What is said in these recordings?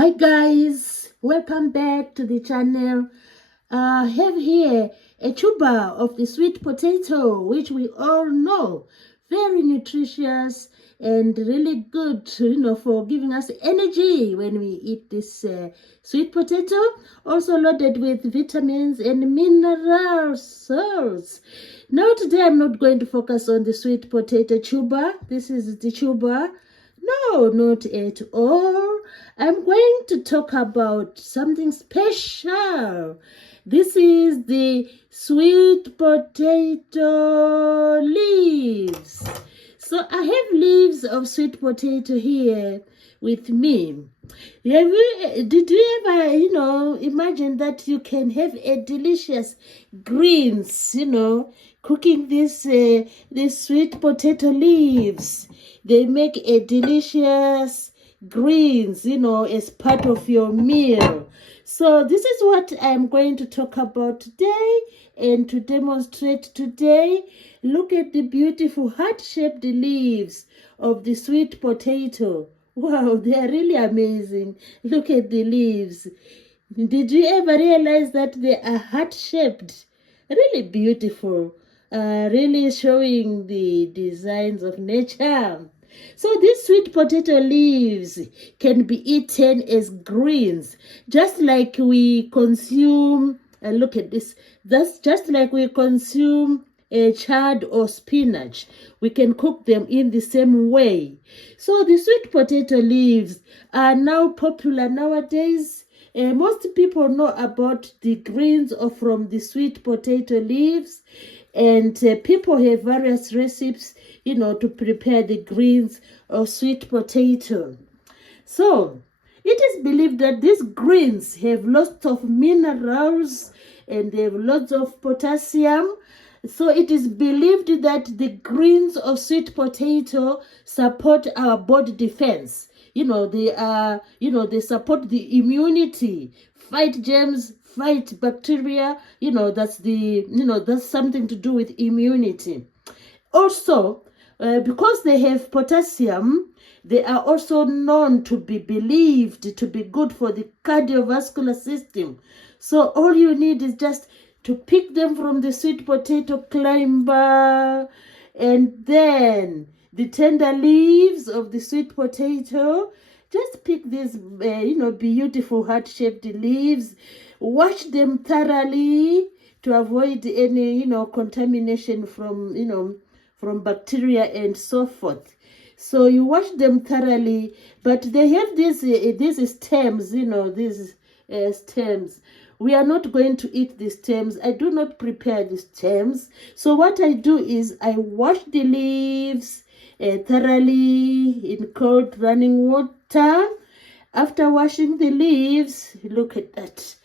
Hi guys, welcome back to the channel. I have here a tuber of the sweet potato, which we all know very nutritious and really good, for giving us energy when we eat this sweet potato. Also loaded with vitamins and minerals. Now today I'm not going to focus on the sweet potato tuber. This is the tuber. No, not at all. I'm going to talk about something special. This is the sweet potato leaves. So I have leaves of sweet potato here with me. Did you ever, imagine that you can have a delicious greens, cooking these sweet potato leaves? They make a delicious greens, as part of your meal. So this is what I'm going to talk about today and to demonstrate today. Look at the beautiful heart-shaped leaves of the sweet potato. Wow, they are really amazing. Look at the leaves. Did you ever realize that they are heart-shaped? Really beautiful. Really showing the designs of nature. So these sweet potato leaves can be eaten as greens, just like we consume, look at this, that's just like we consume a chard or spinach. We can cook them in the same way. So the sweet potato leaves are now popular nowadays. Most people know about the greens from the sweet potato leaves, and people have various recipes, to prepare the greens of sweet potato. So it is believed that these greens have lots of minerals and they have lots of potassium. So it is believed that the greens of sweet potato support our body defense. They support the immunity, fight germs, fight bacteria. That's something to do with immunity. Also, because they have potassium, they are also known to be believed to be good for the cardiovascular system. So all you need is just to pick them from the sweet potato climber, and then the tender leaves of the sweet potato. Just pick these, beautiful heart-shaped leaves. Wash them thoroughly to avoid any, contamination from bacteria and so forth. So you wash them thoroughly, but they have these stems, these stems. We are not going to eat the stems. I do not prepare the stems. So what I do is I wash the leaves thoroughly in cold running water. After washing the leaves, look at that.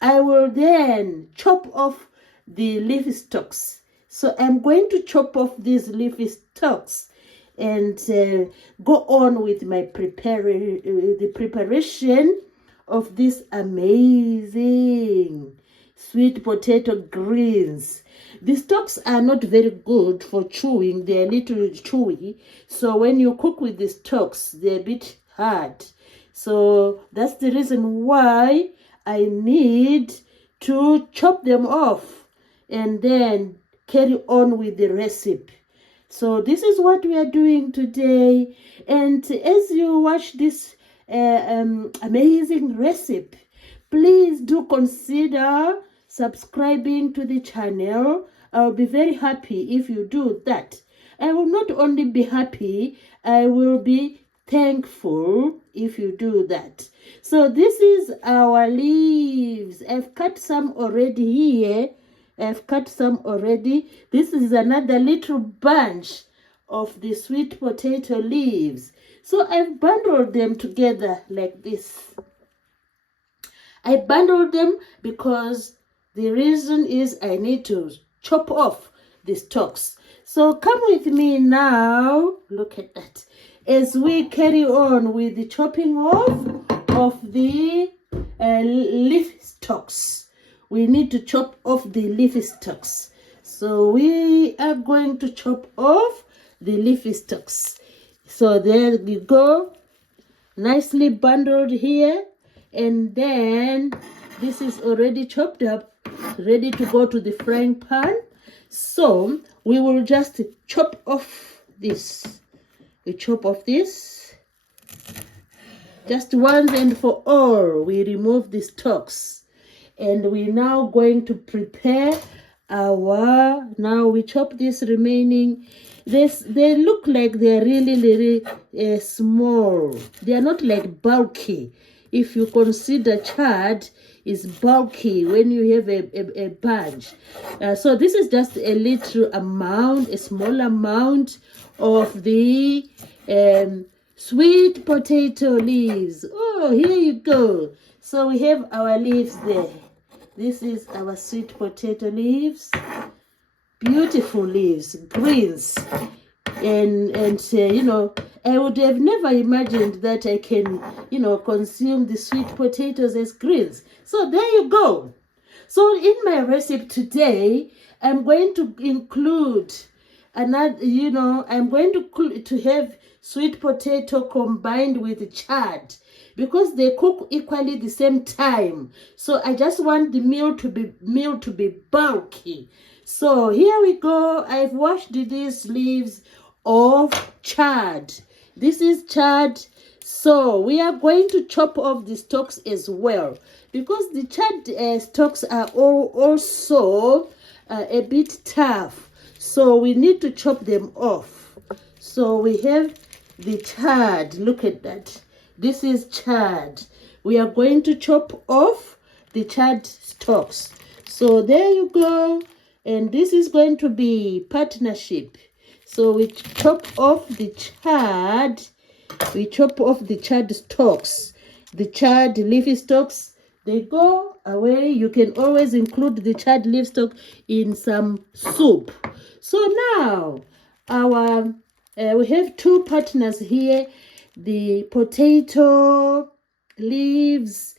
I will then chop off the leaf stalks. So I'm going to chop off these leafy stalks and go on with my the preparation of this amazing sweet potato greens. The stalks are not very good for chewing. They're a little chewy. So when you cook with the stalks, they're a bit hard. So that's the reason why I need to chop them off and then carry on with the recipe. So this is what we are doing today. And as you watch this amazing recipe, please do consider subscribing to the channel. I'll be very happy if you do that. I will not only be happy, I will be thankful if you do that. So this is our leaves. I've cut some already here. I've cut some already. This is another little bunch of the sweet potato leaves. So I've bundled them together like this. I bundled them because the reason is I need to chop off the stalks. So come with me now. Look at that. As we carry on with the chopping off of the leaf stalks. We need to chop off the leafy stalks. So we are going to chop off the leafy stalks. So there we go. Nicely bundled here. And then this is already chopped up, ready to go to the frying pan. So we will just chop off this. We chop off this. Just once and for all, we remove the stalks. And we're now going to prepare our, now we chop this remaining. They look like they're really small. They are not like bulky. If you consider chard is bulky when you have a bunch. So this is just a little amount, a small amount of the sweet potato leaves. Oh, here you go. So we have our leaves there. This is our sweet potato leaves. Beautiful leaves, greens. And you know, I would have never imagined that I can, you know, consume the sweet potatoes as greens. So there you go. So in my recipe today, I'm going to include another, you know, I'm going to have sweet potato combined with chard because they cook equally the same time. So I just want the meal to be bulky. So here we go. I've washed these leaves of chard. This is chard. So we are going to chop off the stalks as well because the chard stalks are also a bit tough. So we need to chop them off. So we have the chard. Look at that. This is chard. We are going to chop off the chard stalks. So there you go. And this is going to be partnership. So we chop off the chard. We chop off the chard stalks. The chard leafy stalks, they go away. You can always include the chard leaf stalk in some soup. So now our we have two partners here. The potato leaves,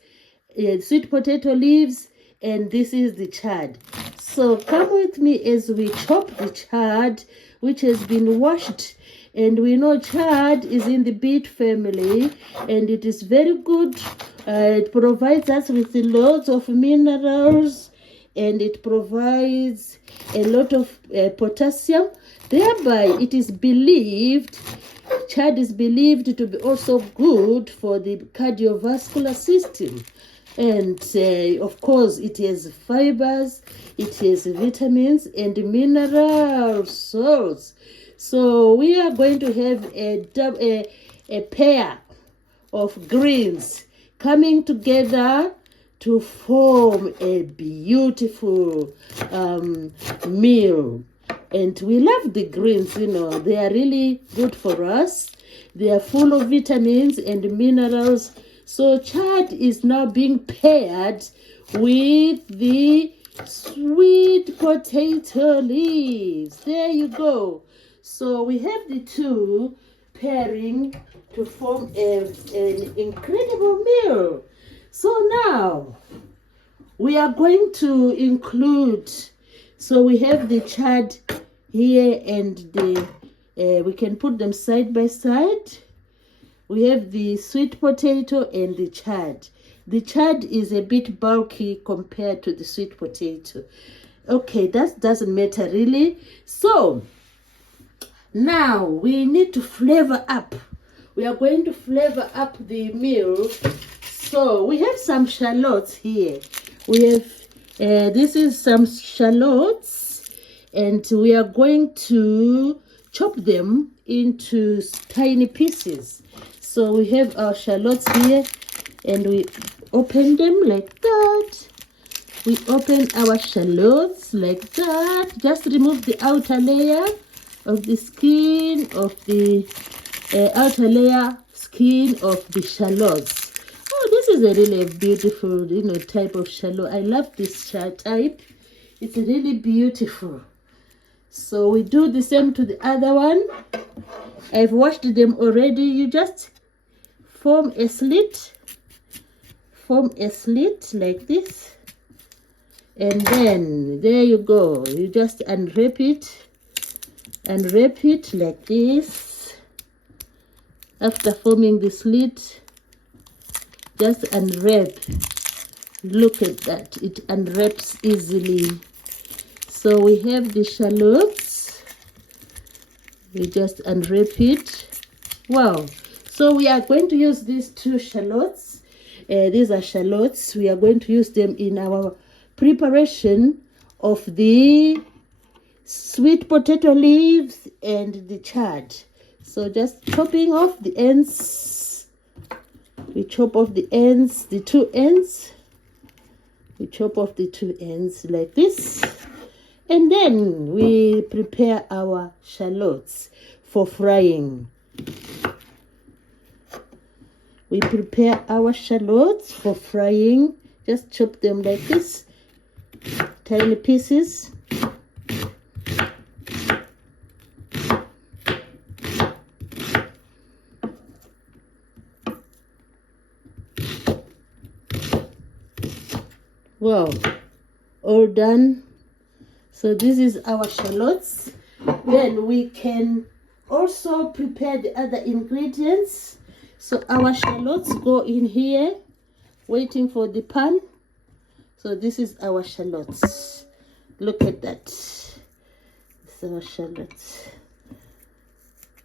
sweet potato leaves, and this is the chard. So come with me as we chop the chard, which has been washed. And we know chard is in the beet family, and it is very good. It provides us with loads of minerals, and it provides a lot of potassium. Thereby, it is believed, chard is believed to be also good for the cardiovascular system. And of course, it has fibers, it has vitamins and mineral salts. So we are going to have a pair of greens coming together to form a beautiful meal. And we love the greens, you know, they are really good for us. They are full of vitamins and minerals. So chard is now being paired with the sweet potato leaves. There you go. So we have the two pairing to form an incredible meal. So now we are going to include, so we have the chard here and the, we can put them side by side. We have the sweet potato and the chard. The chard is a bit bulky compared to the sweet potato. Okay, that doesn't matter really. So now we need to flavor up. We are going to flavor up the meal. So we have some shallots here. We have, this is some shallots, and we are going to chop them into tiny pieces. So we have our shallots here, and we open them like that. We open our shallots like that. Just remove the outer layer of the skin of the outer layer skin of the shallots. Oh, this is a really beautiful, you know, type of shallot. I love this type. It's really beautiful. So we do the same to the other one. I've washed them already. You just form a slit like this, and then there you go. You just unwrap it like this. After forming the slit, just unwrap. Look at that, it unwraps easily. So we have the shallots. We just unwrap it. Wow. So we are going to use these 2 shallots. These are shallots. We are going to use them in our preparation of the sweet potato leaves and the chard. So just chopping off the ends. We chop off the ends, the 2 ends. We chop off the 2 ends like this. And then we prepare our shallots for frying. We prepare our shallots for frying. Just chop them like this, tiny pieces. Wow, all done. So this is our shallots. Then we can also prepare the other ingredients. So our shallots go in here, waiting for the pan. So this is our shallots. Look at that. This is our shallots.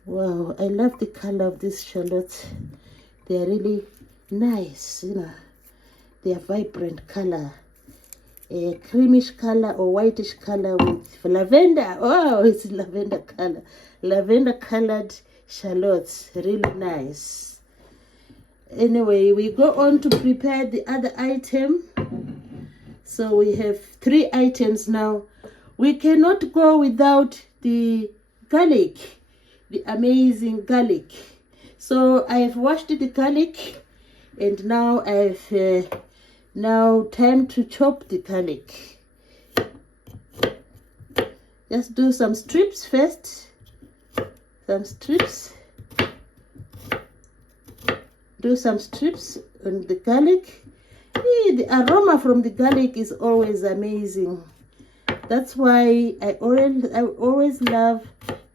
Wow, I love the color of these shallots. They are really nice, you know. They are vibrant color. A creamish color or whitish color with lavender. Oh, it's lavender color. Lavender colored shallots. Really nice. Anyway, we go on to prepare the other item. So we have 3 items now. We cannot go without the garlic. The amazing garlic. So I have washed the garlic. And now I've... Now time to chop the garlic. Just do some strips first. Some strips. Do some strips on the garlic. The aroma from the garlic is always amazing. That's why I always love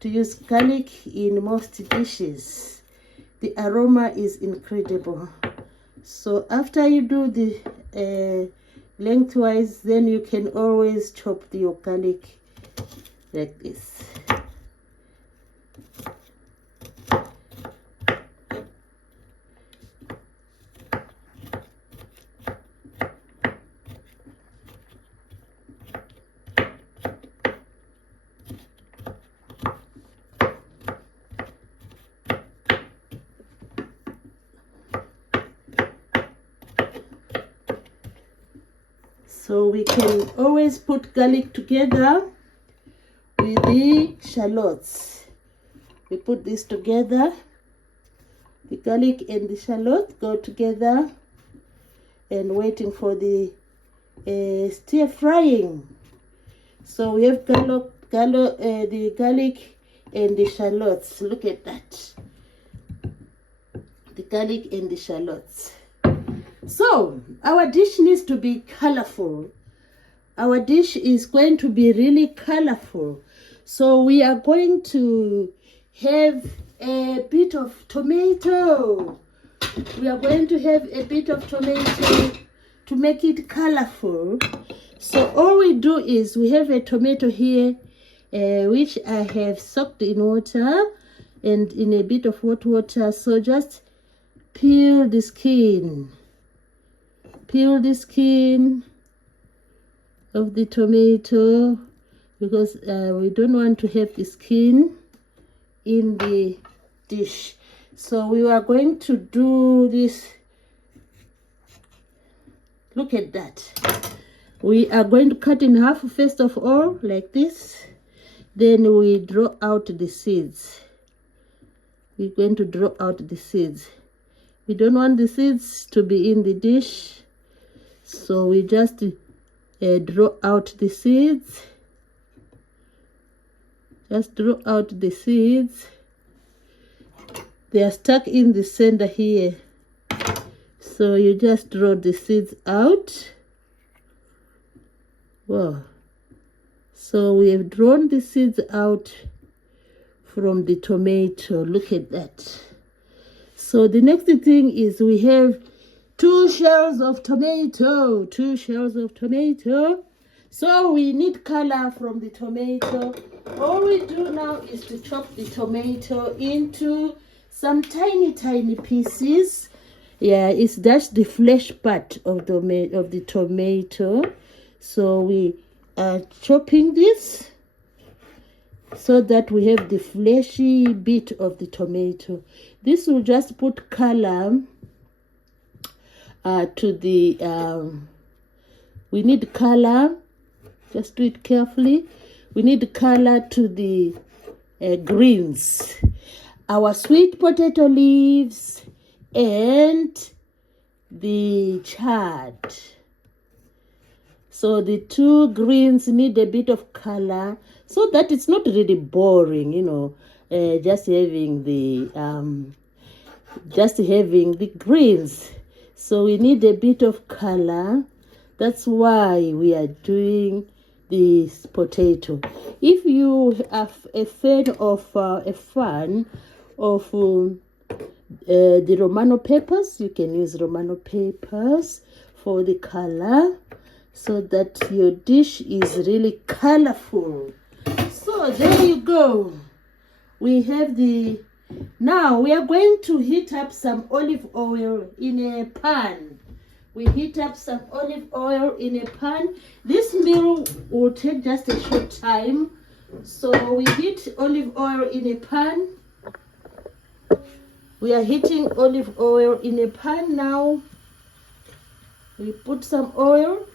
to use garlic in most dishes. The aroma is incredible. So after you do the lengthwise, then you can always chop your garlic like this. So we can always put garlic together with the shallots. We put this together. The garlic and the shallot go together and waiting for the stir frying. So we have the garlic and the shallots. Look at that. The garlic and the shallots. So our dish needs to be colorful. Our dish is going to be really colorful. So we are going to have a bit of tomato. We are going to have a bit of tomato to make it colorful. So all we do is we have a tomato here, which I have soaked in water and in a bit of hot water. So just peel the skin. Peel the skin of the tomato because we don't want to have the skin in the dish. So we are going to do this. Look at that. We are going to cut in half first of all, like this. Then we draw out the seeds. We're going to draw out the seeds. We don't want the seeds to be in the dish. So we just draw out the seeds. Just draw out the seeds. They are stuck in the center here. So you just draw the seeds out. Wow. So we have drawn the seeds out from the tomato. Look at that. So the next thing is we have 2 shells of tomato. 2 shells of tomato. So we need color from the tomato. All we do now is to chop the tomato into some tiny pieces. Yeah, it's just the flesh part of the tomato. So we are chopping this so that we have the fleshy bit of the tomato. This will just put color to the we need color. Just do it carefully. We need color to the greens, our sweet potato leaves and the chard. So the 2 greens need a bit of color so that it's not really boring, you know, just having the greens. So we need a bit of color. That's why we are doing this potato. If you are a fan of the Romano peppers, you can use Romano peppers for the color so that your dish is really colorful. So there you go. We have now we are going to heat up some olive oil in a pan. We heat up some olive oil in a pan. This meal will take just a short time. So we heat olive oil in a pan. We are heating olive oil in a pan now. We put some oil.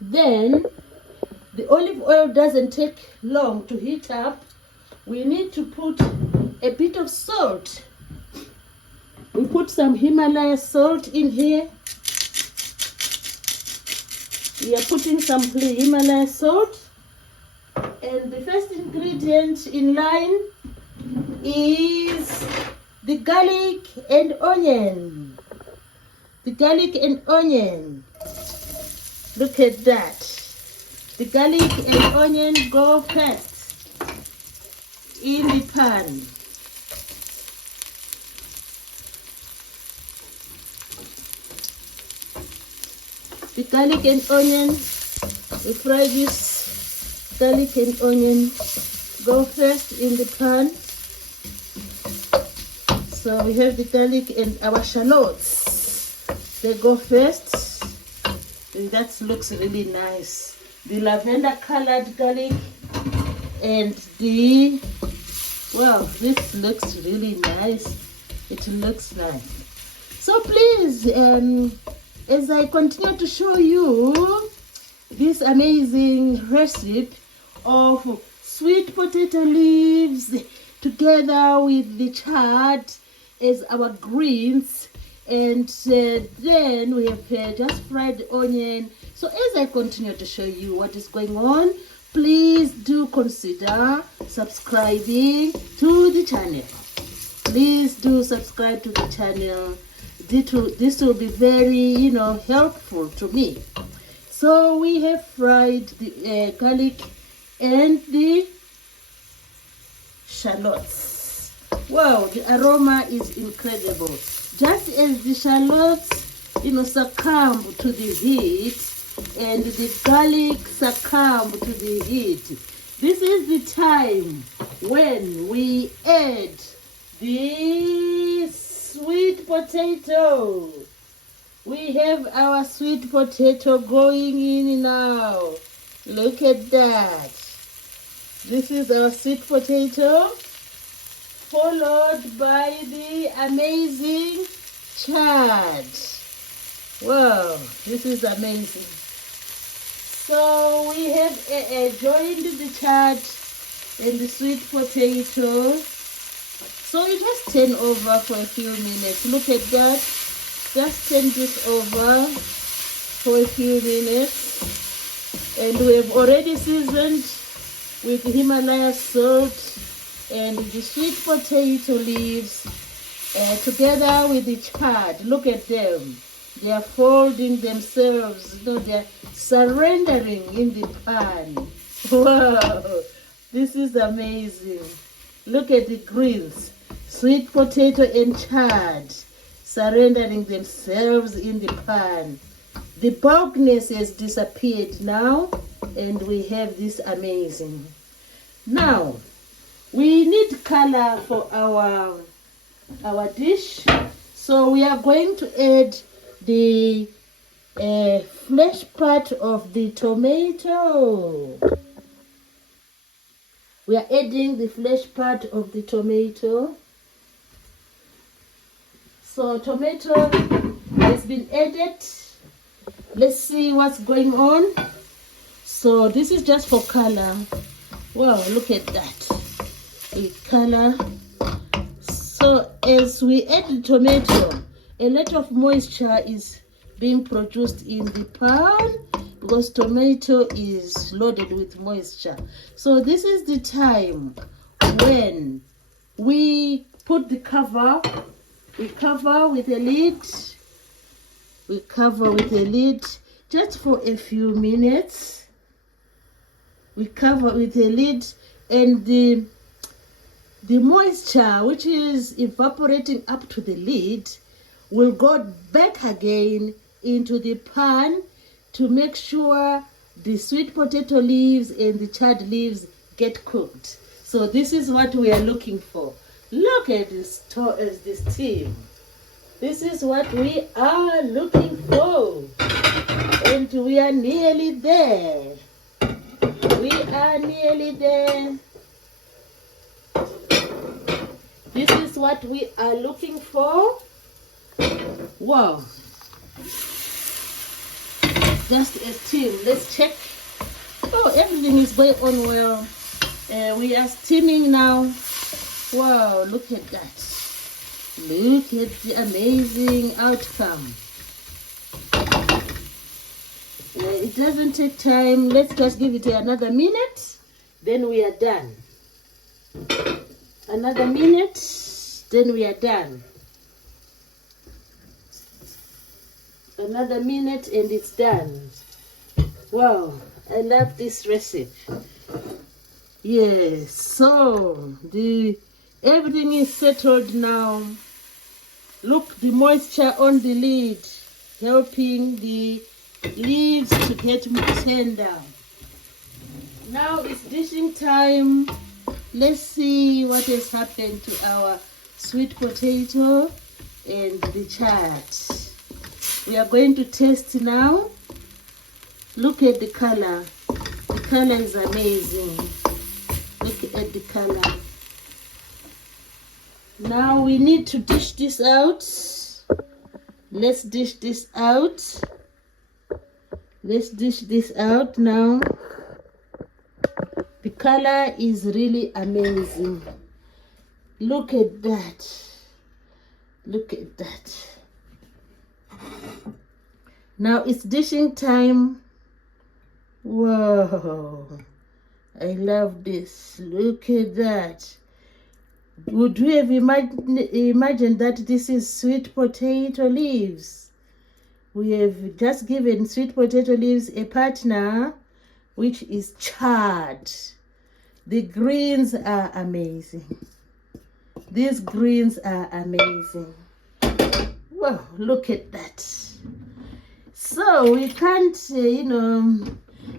Then the olive oil doesn't take long to heat up. We need to put a bit of salt. We put some Himalaya salt in here. We are putting some Himalaya salt. And the first ingredient in line is the garlic and onion. The garlic and onion. Look at that. The garlic and onion go first in the pan. The garlic and onion, we fry this garlic and onion, go first in the pan. So we have the garlic and our shallots, they go first. And that looks really nice. The lavender colored garlic and the, well, this looks really nice. It looks nice. So please, as I continue to show you this amazing recipe of sweet potato leaves together with the chard as our greens, and then we have just fried the onion. So as I continue to show you what is going on, please do consider subscribing to the channel. Please do subscribe to the channel. This will be very, helpful to me. So we have fried the garlic and the shallots. Wow, the aroma is incredible. Just as the shallots, succumb to the heat and the garlic succumb to the heat, this is the time when we add the sweet potato. We have our sweet potato going in now. Look at that. This is our sweet potato, followed by the amazing chard. Wow, this is amazing. So we have joined the chard and the sweet potato. So you just turn over for a few minutes. Look at that. Just turn this over for a few minutes. And we have already seasoned with Himalaya salt and the sweet potato leaves together with the chard. Look at them. They are folding themselves. They are surrendering in the pan. Wow. This is amazing. Look at the greens. Sweet potato and chard surrendering themselves in the pan. The bulkiness has disappeared now, and we have this amazing. Now, we need color for our dish. So we are going to add the flesh part of the tomato. We are adding the flesh part of the tomato. So tomato has been added. Let's see what's going on. So this is just for color. Wow, look at that. The color. So as we add the tomato, a lot of moisture is being produced in the pan because tomato is loaded with moisture. So this is the time when we put the cover. We cover with a lid. We cover with a lid just for a few minutes. We cover with a lid, and the moisture which is evaporating up to the lid will go back again into the pan to make sure the sweet potato leaves and the chard leaves get cooked. So this is what we are looking for. Look at this steam. This is what we are looking for. And we are nearly there. We are nearly there. This is what we are looking for. Wow. Just a steam. Let's check. Oh, everything is going on well. We are steaming now. Wow, look at that. Look at the amazing outcome. It doesn't take time. Let's just give it another minute. Then we are done. Another minute. Then we are done. Another minute and it's done. Wow, I love this recipe. Yes, so everything is settled now. Look, the moisture on the lid helping the leaves to get tender. Now it's dishing time. Let's see what has happened to our sweet potato and the chard. We are going to taste now. Look at the color. The color is amazing. Look at the color. Now we need to dish this out. Let's dish this out. Let's dish this out now. The color is really amazing. Look at that. Look at that. Now it's dishing time. Wow. I love this. Look at that. Would we have imagined that this is sweet potato leaves? We have just given sweet potato leaves a partner, which is chard. The greens are amazing. These greens are amazing. Wow, look at that. So we can't,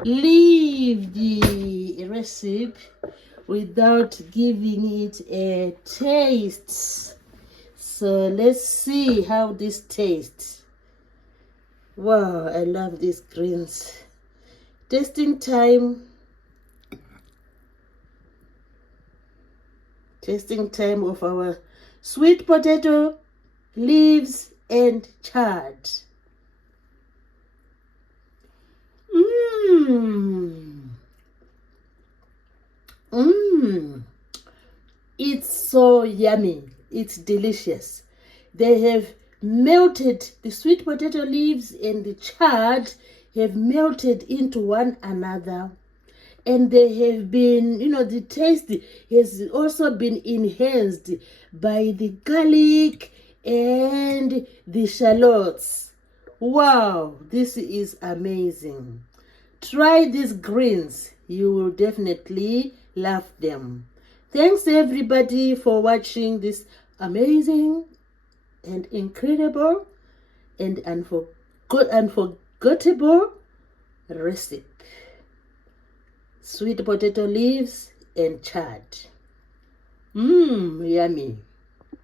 leave the recipe without giving it a taste. So let's see how this tastes. Wow, I love these greens. Tasting time. Tasting time of our sweet potato leaves and chard. It's so yummy. It's delicious. They have melted, the sweet potato leaves and the chard have melted into one another, and they have been, the taste has also been enhanced by the garlic and the shallots. Wow, this is amazing. Try these greens. You will definitely love them. Thanks everybody for watching this amazing and incredible and unforgettable recipe. Sweet potato leaves and chard. Yummy.